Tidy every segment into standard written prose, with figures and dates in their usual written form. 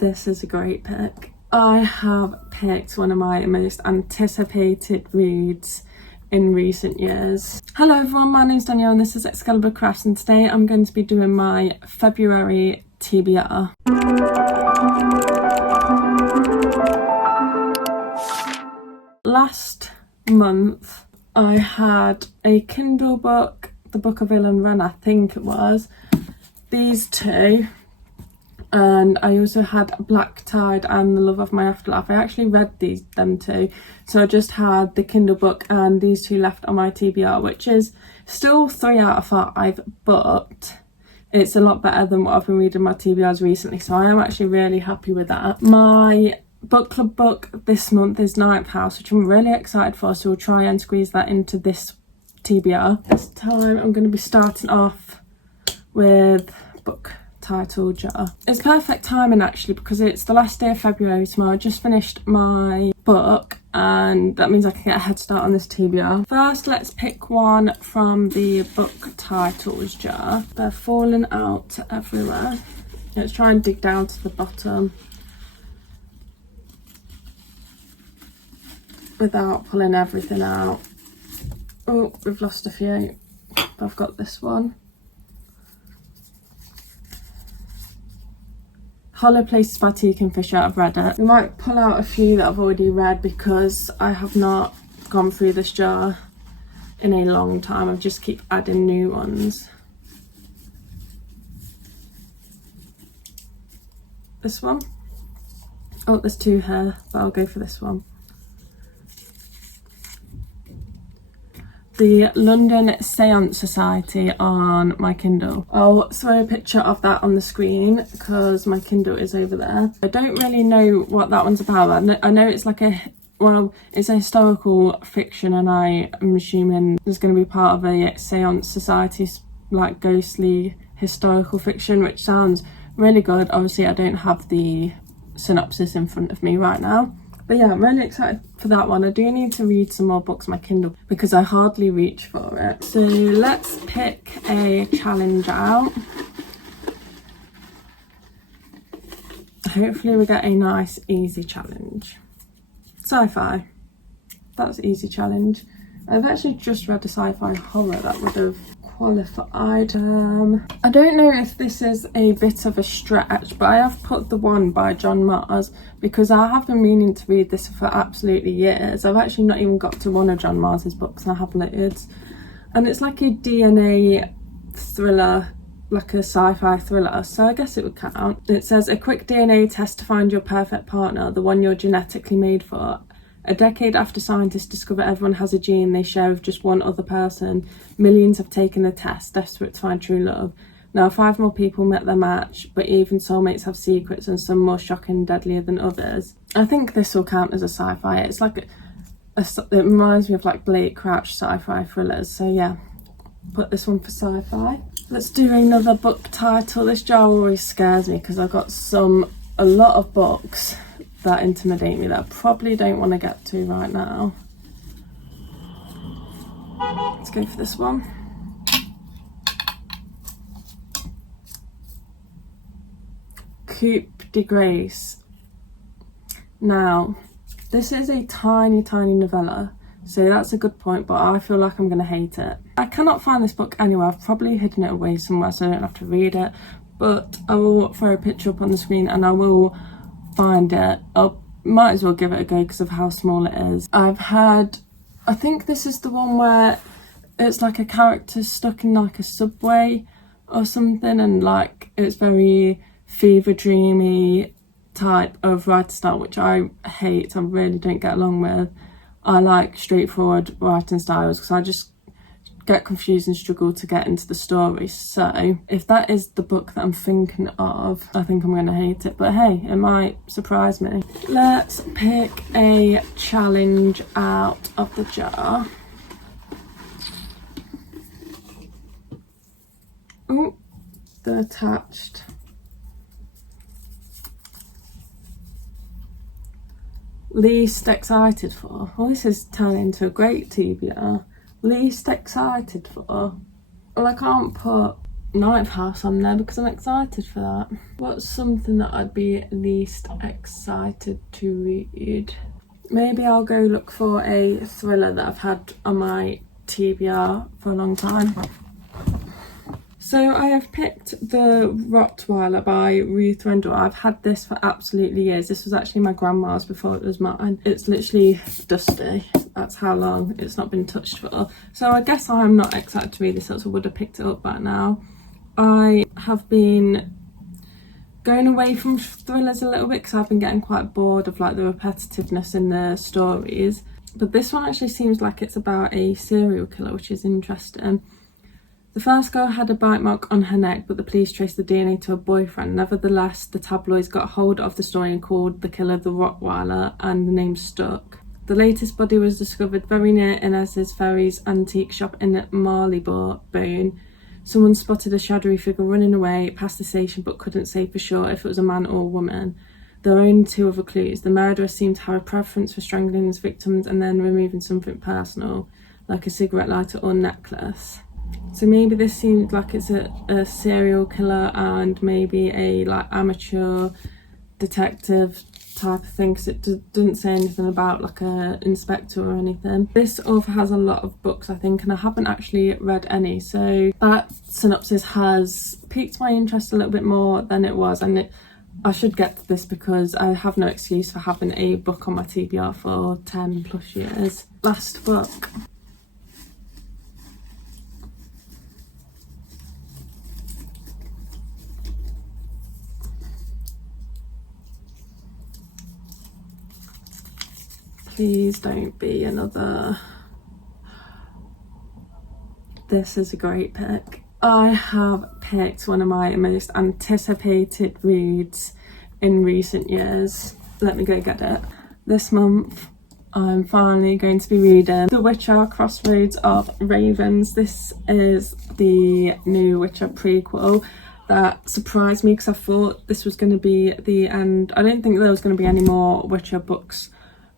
This is a great pick. I have picked one of my most anticipated reads in recent years. Hello everyone, my name's Danielle and this is Excalibur Crafts, and today I'm going to be doing my February TBR. Last month I had a Kindle book, the Book of Ilan Run, I think it was, these two, and I also had Black Tide and The Love of My Afterlife. I actually read them two, so I just had the Kindle book and these two left on my TBR, which is still 3 out of 5, but it's a lot better than what I've been reading my TBRs recently, so I am actually really happy with that. My book club book this month is Ninth House, which I'm really excited for, so we'll try and squeeze that into this TBR. This time I'm going to be starting off with book title jar. It's perfect timing actually, because it's the last day of February tomorrow. I just finished my book and that means I can get a head start on this TBR. First, let's pick one from the book titles jar. They're falling out everywhere. Let's try and dig down to the bottom without pulling everything out. Oh, we've lost a few. I've got this one. Hollow Places by T. Kingfisher, I've read it. We might pull out a few that I've already read because I have not gone through this jar in a long time. I just keep adding new ones. This one. Oh, there's two here, but I'll go for this one. The London Seance Society on my Kindle. I'll throw a picture of that on the screen because my Kindle is over there. I don't really know what that one's about. I know it's like it's a historical fiction, and I am assuming there's going to be part of a Seance Society, like ghostly historical fiction, which sounds really good. Obviously I don't have the synopsis in front of me right now. But yeah, I'm really excited for that one. I do need to read some more books on my Kindle because I hardly reach for it. So let's pick a challenge out. Hopefully we get a nice easy challenge. Sci-fi. That's an easy challenge. I've actually just read a sci-fi horror that would have qualified. I don't know if this is a bit of a stretch, but I have put The One by John Marrs because I have been meaning to read this for absolutely years. I've actually not even got to one of John Marrs's books I have loads, and it's like a DNA thriller, like a sci-fi thriller, so I guess it would count. It says a quick DNA test to find your perfect partner, the one you're genetically made for. A decade after scientists discover everyone has a gene they share with just one other person, millions have taken the test, desperate to find true love. Now 5 more people met their match, but even soulmates have secrets, and some more shocking and deadlier than others. I think this will count as a sci-fi. It's like it reminds me of like Blake Crouch sci-fi thrillers, so yeah, put this one for sci-fi. Let's do another book title. This jar always scares me because I've got a lot of books that intimidate me that I probably don't want to get to right now. Let's go for this one. Coupe de Grace. Now, this is a tiny novella, so that's a good point, but I feel like I'm going to hate it. I cannot find this book anywhere. I've probably hidden it away somewhere so I don't have to read it, but I will throw a picture up on the screen and I will find it. I might as well give it a go because of how small it is. I think this is the one where it's like a character stuck in like a subway or something, and like it's very fever dreamy type of writer style, which I hate. I really don't get along with. I like straightforward writing styles because I just get confused and struggle to get into the story. So if that is the book that I'm thinking of, I think I'm going to hate it, but hey, it might surprise me. Let's pick a challenge out of the jar. Oh, they're attached. Least excited for. Well, this is turning into a great TBR. Least excited for. Well, I can't put Ninth House on there because I'm excited for that. What's something that I'd be least excited to read? Maybe I'll go look for a thriller that I've had on my TBR for a long time. So I have picked The Rottweiler by Ruth Rendell. I've had this for absolutely years. This was actually my grandma's before it was mine. It's literally dusty. That's how long it's not been touched for. So I guess I'm not excited to read this, else I would have picked it up by now. I have been going away from thrillers a little bit because I've been getting quite bored of like the repetitiveness in the stories. But this one actually seems like it's about a serial killer, which is interesting. The first girl had a bite mark on her neck, but the police traced the DNA to her boyfriend. Nevertheless, the tabloids got hold of the story and called the killer the Rottweiler, and the name stuck. The latest body was discovered very near Inez's Ferry's antique shop in Marylebone. Someone spotted a shadowy figure running away past the station but couldn't say for sure if it was a man or a woman. There are only two other clues. The murderer seemed to have a preference for strangling his victims and then removing something personal, like a cigarette lighter or necklace. So maybe this seems like it's a serial killer and maybe a like amateur detective type of thing, because it doesn't say anything about like a inspector or anything. This author has a lot of books, I think, and I haven't actually read any, so that synopsis has piqued my interest a little bit more than it was, and I should get to this because I have no excuse for having a book on my TBR for 10 plus years. Last book. Please don't be another. This is a great pick. I have picked one of my most anticipated reads in recent years. Let me go get it. This month I'm finally going to be reading The Witcher: Crossroads of Ravens. This is the new Witcher prequel that surprised me because I thought this was going to be the end. I didn't think there was going to be any more Witcher books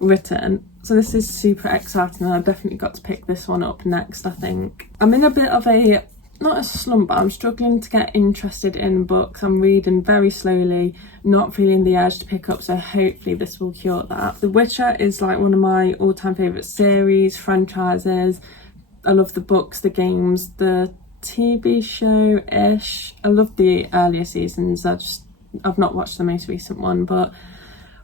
written, so this is super exciting and I definitely got to pick this one up next. I think I'm in a bit of a, not a slump, but I'm struggling to get interested in books. I'm reading very slowly, not feeling the urge to pick up, so hopefully this will cure that. The Witcher is like one of my all-time favourite series, franchises. I love the books, the games, the TV show-ish. I love the earlier seasons. I've not watched the most recent one, but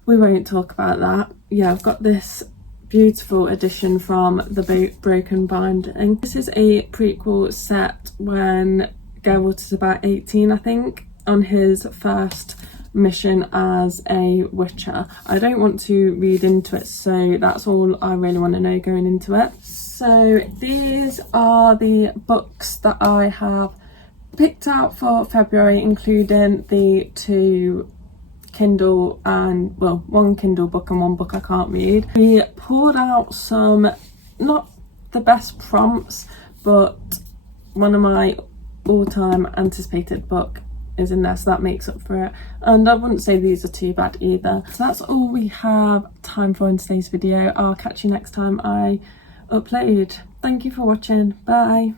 we won't talk about that. Yeah, I've got this beautiful edition from the Broken Binding. This is a prequel set when Geralt is about 18, I think, on his first mission as a Witcher. I don't want to read into it, so that's all I really want to know going into it. So these are the books that I have picked out for February, including the two Kindle and, well, one Kindle book and one book I can't read. We pulled out some, not the best prompts, but one of my all-time anticipated book is in there, so that makes up for it. And I wouldn't say these are too bad either. So that's all we have time for in today's video. I'll catch you next time I upload. Thank you for watching. Bye.